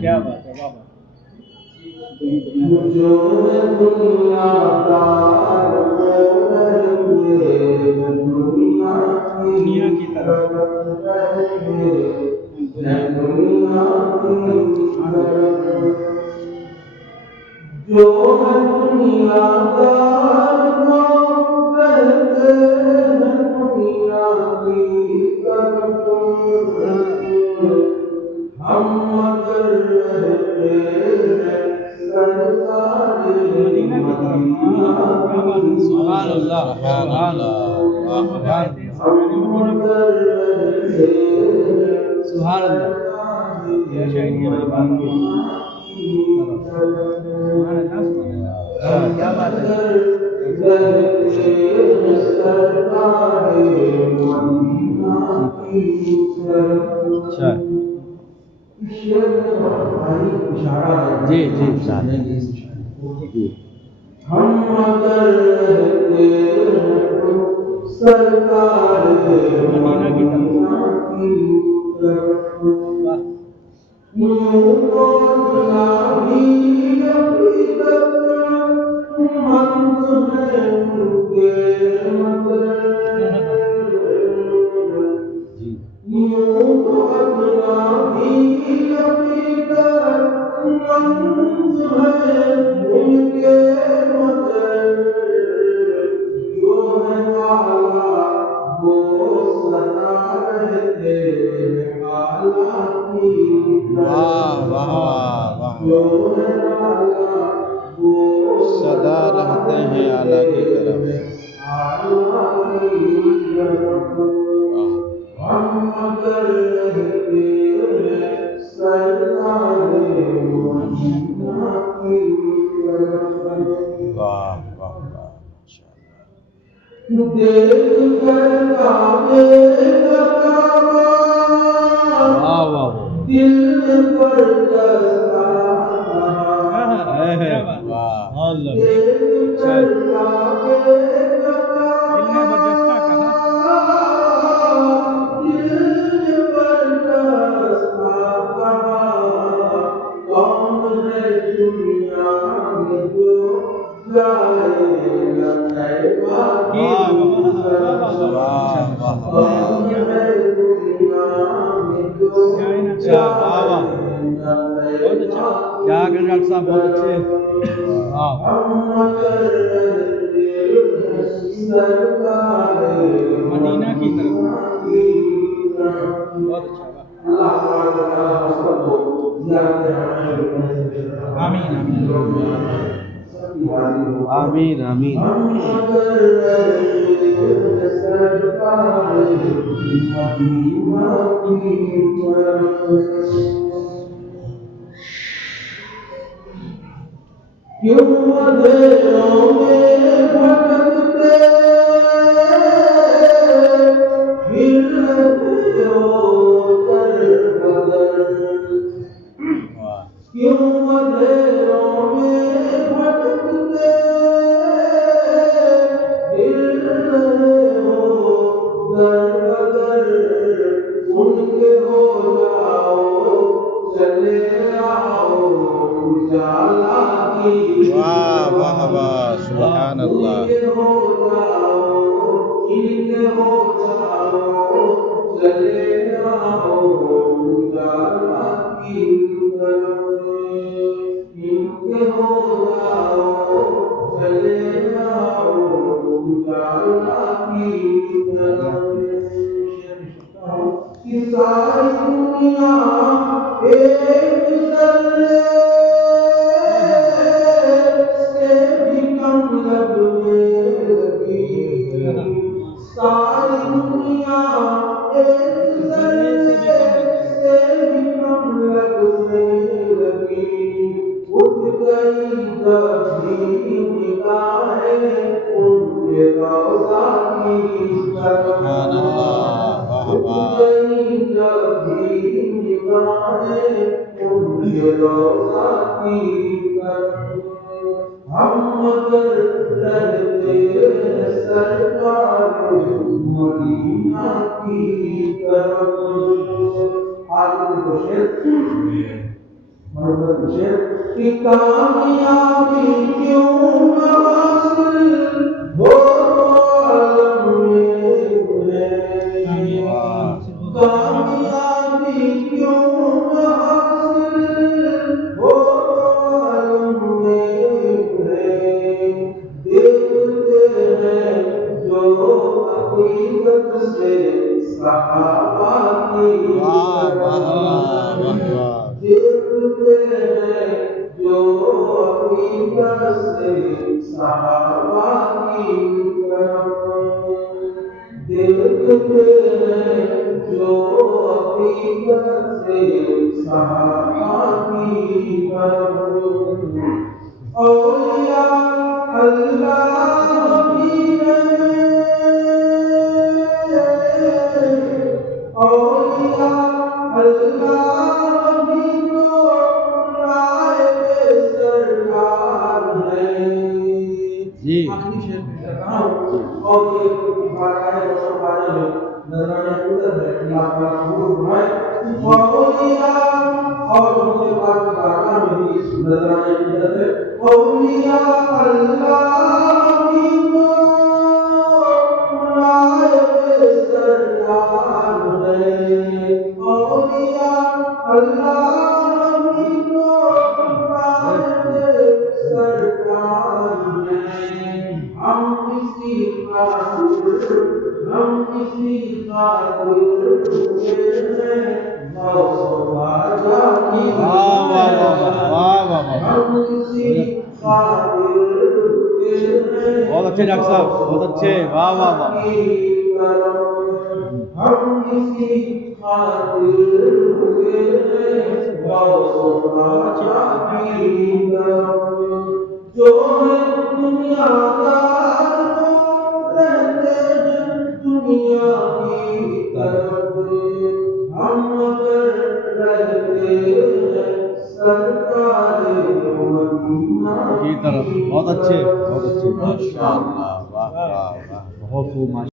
क्या बात है बाबा। जो है दुनिया दार वो रहेंगे, दुनिया की तरफ रहेंगे, दुनिया की तरफ। जो है दुनिया दार वो रहते हैं दुनिया की तरफ। हम मगर रहते हैं सरकार मदीना की तरफ। सुभान अल्लाह, सुभान अल्लाह, हम मगर रहते हैं सुभान अल्लाह। ये शायरी है भाई, क्या बात है। अच्छा जी जी जी। हम अगर सरकार मदीना की तरफ, यूं तो गुलाबी अभी तक मंद है उनके मगर, यूं तो गुलाबी अभी तक मंद है उनके मगर, जो है आला वो सदा रहते हैं आला की तरफ। जो है आला वो सदा रहते हैं आला की तरफ। आला की तरफ। हम अगर रहते हैं सरकार मदीना की तरफ। वाह वाह वाह, देख कर काबे का काबा वाह वाह, दिल पर जसता वाह, देख कर काबे का काबा दिल पर जसता। कौन है दुनिया में जो जाएगा तैबा की तरफ। कौन है दुनिया में जो जाएगा बहुत अच्छा, क्या कर डॉक्टर साहब, बहुत अच्छे। मदीना की तरफ, बहुत अच्छा। आमीन आमीन आमीन क्यों अंधेरों में भटकते फिर रहे हो दर बदर। क्यों अंधेरों में भटकते फिर रहे हो दर बदर। उनके हो जाओ चले आओ उजाला की। वाह वाह वाह, सुभान अल्लाह। इनके हो जाओ चले आओ उजाला की तरफ। इनके हो जाओ चले आओ उजाला की तरफ। कि सारी दुनिया एक जल्ले से भी कम लगने लगी। सारी दुनिया एक जल्ले से भी कम लगने लगी। उठ गई जब भी निगाहें उनके रोज़ा की तरफ। उठ गई जब भी निगाहें उनके रोज़ा की तरफ। हम मगर रहते हैं सरकार मदीना की तरफ। आज को शेर कि कामयाबी क्यों न हासिल हो आलम में है, कामयाबी क्यों न हासिल हो आलम में है। देखते हैं जो हकीकत से सहाबा की देखते हैं जो हकीकत से सहाबा की देखते हैं जो हकीकत से सहाबा की औलिया अल्लाह की औलिया अल्लाह की तो राय पे सरकार है। आखिरी शेर में कर रहा हूँ और ये बाकायदा रोशनपाने में नजराने उतर है कि आपका गुरु है औलिया और उनके बाद बाका में भी नजराने उतर है औलिया अल्लाह की तो राय पे सरकार है। औलिया अल्लाह की तो राय पे सरकार है। हम किसी खातिर ख्वाजा की हम किसी खातिर बहुत अच्छे डॉक्टर साहब, बहुत अच्छे, वाह वाह वाह। हम किसी खातिर जो है दुनियादार रहते हैं दुनिया की तरफ हम अगर रहते हैं सरकार मदीना की तरफ। बहुत अच्छे, बहुत अच्छे, माशाअल्लाह, वाह वाह वाह, बहुत खूब।